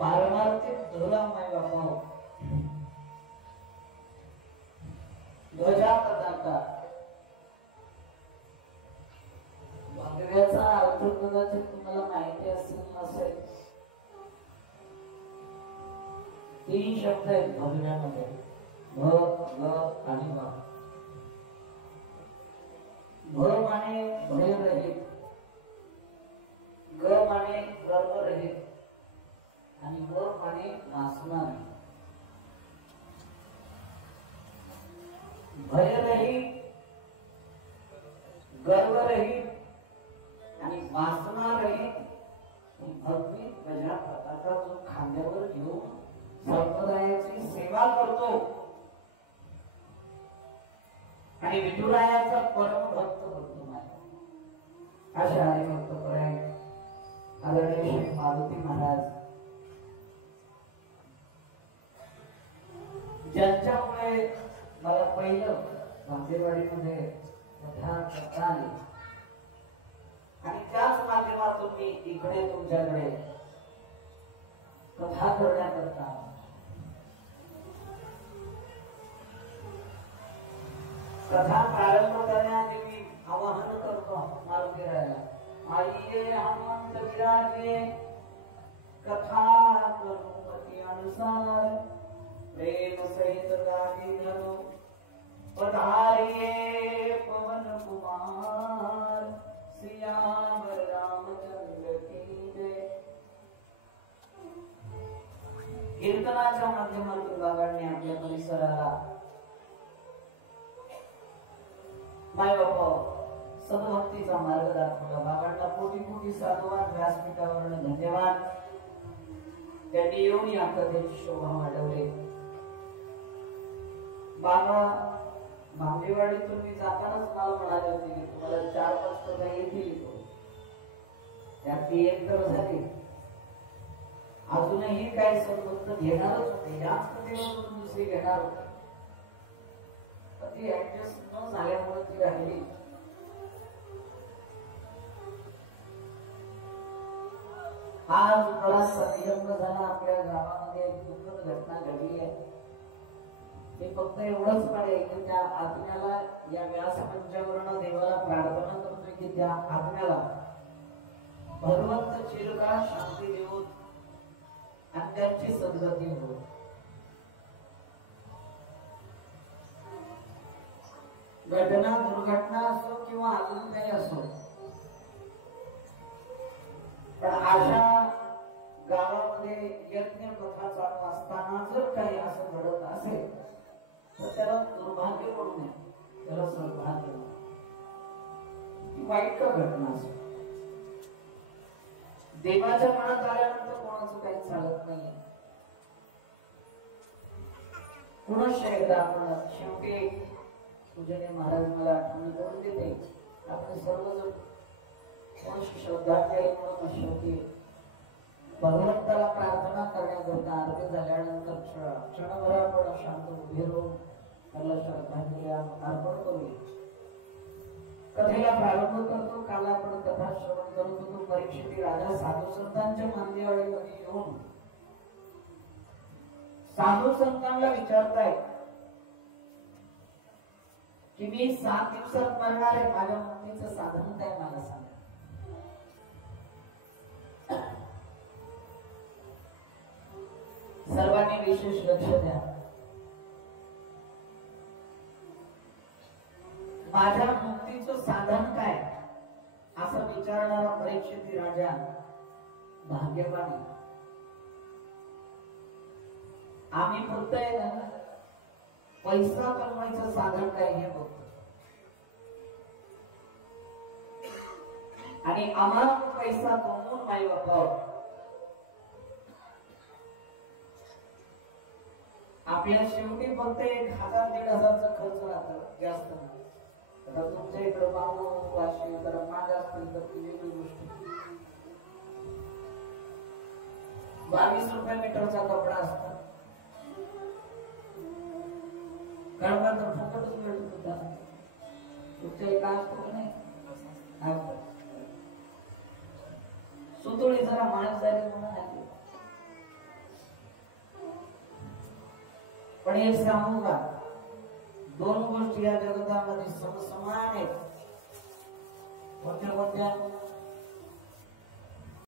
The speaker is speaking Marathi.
पारमार्थिक धोला माय बापा ध्वजा पताका भगव्याचा अर्थ कदाचित तुम्हाला माहिती असेल नसेल. 3 शब्द आहेत भगव्यामध्ये भ ग आणि भ. भ माने भयरहित, ग माने गर्वरहित आणि व माने नासणार. भयरहित, गर्वरहित आणि वासनारहित भगवी गजा पताका जो खांद्यावर घेऊन संप्रदायाची सेवा करतो आणि विठुरायाचा परम भक्त बनतो. अशा हरिभक्त परायण आदरणीय श्री मारुती महाराज ज्यांच्यामुळे मला पहिलं भांडेवाडीमध्ये कथा करता आली आणि त्याच माध्यमातून मी इकडे तुमच्याकडे कथा करण्याकरता कथा प्रारंभ करण्याआधी मी आवाहन करतो मारुतीरायाला, आइये हनुमंत विराजे कथा करुपती अनुसार प्रेम सहित गादी धरो पधारिये पवन कुमार सियावर रामचंद्र की जय. कीर्तनाच्या माध्यमातून बाबांनी आपल्या परिसराला माय बापा सद्भक्तीचा मार्ग दाखवला. बाबांना कोटी कोटी साधुवाद, व्यासपीठावर धन्यवाद. त्यांनी येऊन या कथेची शोभा वाढवली. बाबा भांडेवाडीतून मी जातानाच मला म्हणाले होते की तुम्हाला 4-5 कथा येतील, त्यातली एक तर झाली. अजूनही काय संबंध घेणारच होते, याच कथेवरून दुसरी घेणार होते, ती ऍडजस्ट न झाल्यामुळे ती राहिली. आज बराचसा विलंब झाला. आपल्या गावामध्ये एक दुःखद घटना घडली आहे. मी फक्त एवढंच पाहिजे की त्या आत्म्याला या व्यासमंचावरून देवाला प्रार्थना करतोय की त्या आत्म्याला भगवंत चिरकाळ शांती देऊन आणि त्यांची सद्गती हो. घटना दुर्घटना असो किंवा अजून काही असो, पण अशा गावामध्ये यज्ञ कथा चालू असताना जर काही असं घडत असेल तर त्याला दुर्भाग्य म्हणू नये, त्याला सौभाग्य. वाईट का घटना असेल, देवाच्या मनात आल्यानंतर कोणाचं काही चालत नाहीये. पुनश्च एकदा आपण शेवटी पूजनीय महाराज मला आठवण करून देते, आपण सर्वजण श्रद्धांजली म्हणून शेवटी भगवंताला प्रार्थना करण्याकरता आरती झाल्यानंतर क्षणभर आपण शांत उभे राहून त्याला श्रद्धांजली अर्पण करूया. कथेला प्रारंभ करतो. काल आपण कथा श्रवण करत होतो. परीक्षिती राजा साधू संतांच्या मांदेवाडीमध्ये येऊन साधू संतांना विचारताय की मी 7 दिवसात मरणार आहे, माझ्या मुक्तीचं साधन काय मला सांगा. सर्वांनी विशेष लक्ष द्या. माझ्या मुक्तीचं साधन काय असं विचारणारा परीक्षिती राजा भाग्यवान. आम्ही फक्त पैसा कमवायचं साधन काय हे बघतो आणि आम्हाला पैसा कमवून माई बापा आपल्या शेवटी फक्त 1000-1500चा खर्च राहतो, जास्त नाही. आता तुमच्या इकडे पाहू वाशी तर महाग असतील तर ती वेगळी गोष्ट. 22 रुपये मीटरचा कपडा असतो, कळवा तर फुकटच मिळत होता. तुमच्या एका असतो नाही सुतोळी जरा माणूस झाली म्हणून पण एक सांगू का, दोन गोष्टी या जगतामध्ये समसमान आहेत. कोणत्या कोणत्या?